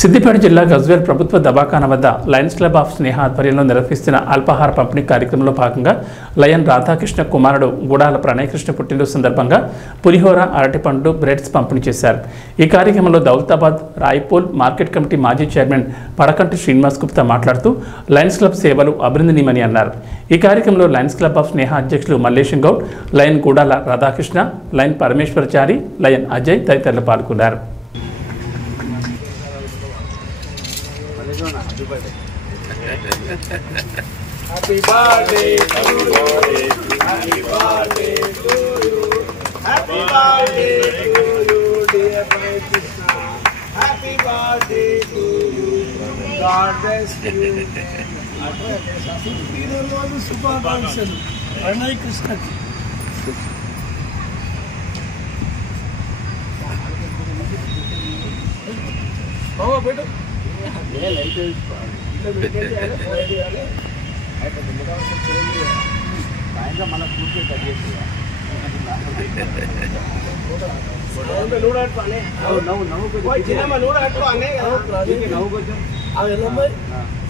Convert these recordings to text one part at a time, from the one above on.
సిద్దిపేట జిల్లా గజ్వేల్ ప్రభుత్వ దవాఖాన వద్ద లయన్స్ క్లబ్ ఆఫ్ స్నేహ ఆధ్వర్యంలో నిర్వహిస్తున్న అల్పాహార పంపిణీ కార్యక్రమంలో భాగంగా లయన్ రాధాకృష్ణ కుమారుడు గుడాల ప్రణయకృష్ణ పుట్టినరోజు సందర్భంగా పులిహోర, అరటిపండ్లు, బ్రెడ్స్ పంపిణీ చేశారు. ఈ కార్యక్రమంలో దౌలతాబాద్ రాయ్పూల్ మార్కెట్ కమిటీ మాజీ చైర్మన్ పడకంటి శ్రీనివాస్ గుప్తా మాట్లాడుతూ లయన్స్ క్లబ్ సేవలు అభినందనీయమని అన్నారు. ఈ కార్యక్రమంలో లయన్స్ క్లబ్ ఆఫ్ స్నేహ అధ్యక్షులు Mallesham Goud, lion Gudala Radhakrishna, lion Parameshwarachari, lion Ajay తదితరులు పాల్గొన్నారు. Happy birthday to you. Happy birthday to you. Happy birthday to you, dear Krishna. Happy birthday to you. God bless you. శుభాకాంక్షలు ప్రణయ్ కృష్ణకి. బాబా బేటా మన పూర్తి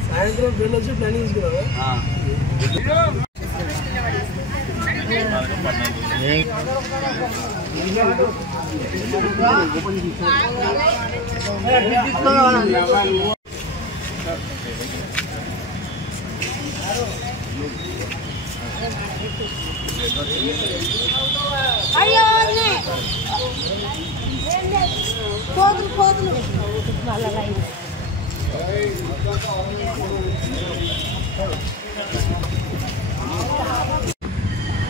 సాయంత్రం వెళ్ళొచ్చి ప్లానింగ్ అయ్యో కోతులు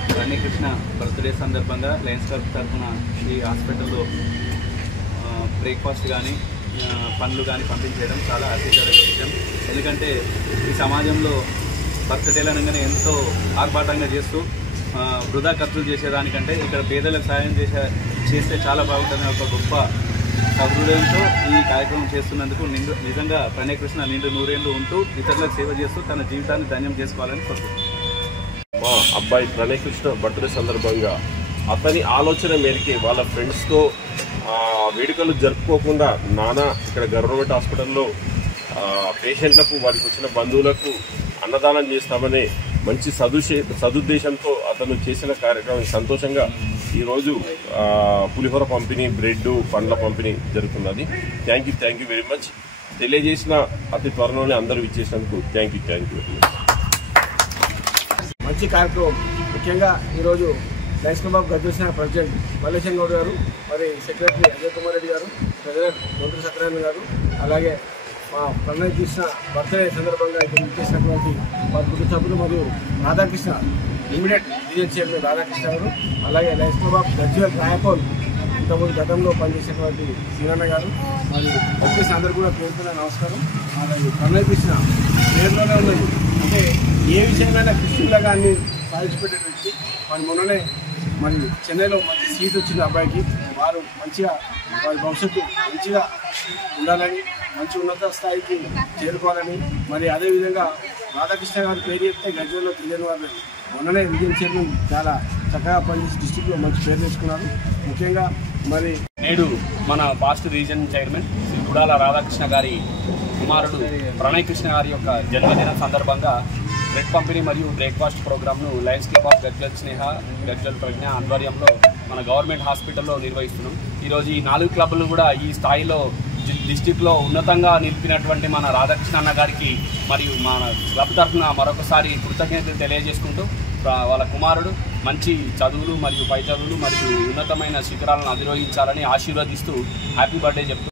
ప్రణయకృష్ణ బర్త్డే సందర్భంగా లయన్స్ క్లబ్ తరఫున ఈ హాస్పిటల్లో బ్రేక్ఫాస్ట్ కానీ పండ్లు కానీ పంపించేయడం చాలా ఆశ్చర్యకర విషయం. ఎందుకంటే ఈ సమాజంలో బర్త్డేలు అనగానే ఎంతో ఆర్భాటంగా చేస్తూ వృధా ఖర్చులు చేసేదానికంటే ఇక్కడ పేదలకు సాయం చేస్తే చాలా బాగుంటుంది. ఒక గొప్ప సహృదయంతో ఈ కార్యక్రమం చేస్తున్నందుకు నిజంగా ప్రణయకృష్ణ నిండు నూరేళ్లు ఉంటూ ఇతరులకు సేవ చేస్తూ తన జీవితాన్ని ధన్యం చేసుకోవాలని కోరుకుంటున్నాను. మా అబ్బాయి ప్రణయకృష్ణ బర్త్డే సందర్భంగా అతని ఆలోచన మేరకి వాళ్ళ ఫ్రెండ్స్తో వేడుకలు జరుపుకోకుండా ఇక్కడ గవర్నమెంట్ హాస్పిటల్లో పేషెంట్లకు వారికి వచ్చిన బంధువులకు అన్నదానం చేస్తామనే మంచి సదుద్దేశంతో అతను చేసిన కార్యక్రమం సంతోషంగా ఈరోజు పులిహోర పంపిణీ, బ్రెడ్, పండ్ల పంపిణీ జరుగుతున్నది. Thank you very much. తెలియజేసిన అతి త్వరలోనే అందరూ ఇచ్చేసినందుకు థ్యాంక్ యూ వెరీ మచ్. మంచి కార్యక్రమం. ముఖ్యంగా ఈరోజు Lions club of Gajwel president Mallesham Goud గారు, మరి సెక్రటరీ అజయ్ కుమార్ రెడ్డి గారు, ట్రెజరర్ మంత్రి సత్యనారాయణ గారు, అలాగే మా ప్రణయ్ కృష్ణ బర్త్డే సందర్భంగా ఇక్కడ ఇచ్చేసినటువంటి వారి కుటుంబ సభ్యులు మరియు Radhakrishna immediate reason chairman Radhakrishna గారు, అలాగే Lions club of Gajwel Rayapol ఇంతకుముందు గతంలో పనిచేసినటువంటి శ్రీరణ గారు, మరి వచ్చేసి అందరూ కూడా పేరుతున్న నమస్కారం. అలాగే ప్రణయ్ కృష్ణ పేరులోనే ఉన్నది, అంటే ఏ విషయమైనా కృష్ణుల గారిని సాధించిపెట్టే వ్యక్తి. మరి మొన్ననే మరి చెన్నైలో మంచి సీట్ వచ్చింది అబ్బాయికి. వారు మంచిగా వారి భవిష్యత్తు మంచిగా ఉండాలని, మంచి ఉన్నత స్థాయికి చేరుకోవాలని, మరి అదేవిధంగా రాధాకృష్ణ గారి పేరు చెప్తే గజ్వేల్లో తెలియని వారు మొన్ననే రీజన్ చైర్మన్ చాలా చక్కగా పనిచేసి డిస్ట్రిక్ట్లో మంచి పేరు తెచ్చుకున్నారు. ముఖ్యంగా మరి నేడు మన past region chairman Shri Gudala Radhakrishna గారి కుమారుడు ప్రణయకృష్ణ గారి యొక్క జన్మదిన సందర్భంగా బ్రెడ్ పంపిణీ మరియు బ్రేక్ఫాస్ట్ ప్రోగ్రామ్ను లయన్స్ క్లబ్ ఆఫ్ గజ్వేల్ స్నేహ, గజ్వేల్ ప్రజ్ఞ ఆధ్వర్యంలో మన గవర్నమెంట్ హాస్పిటల్లో నిర్వహిస్తున్నాం. ఈరోజు ఈ 4 క్లబ్లు కూడా ఈ స్థాయిలో డిస్టిక్లో ఉన్నతంగా నిలిపినటువంటి మన రాధాకృష్ణ అన్న గారికి మరియు మన క్లబ్ తరఫున మరొకసారి కృతజ్ఞతలు తెలియజేసుకుంటూ వాళ్ళ కుమారుడు మంచి చదువులు మరియు పై చదువులు మరియు ఉన్నతమైన శిఖరాలను అధిరోహించాలని ఆశీర్వదిస్తూ హ్యాపీ బర్త్డే చెప్తూ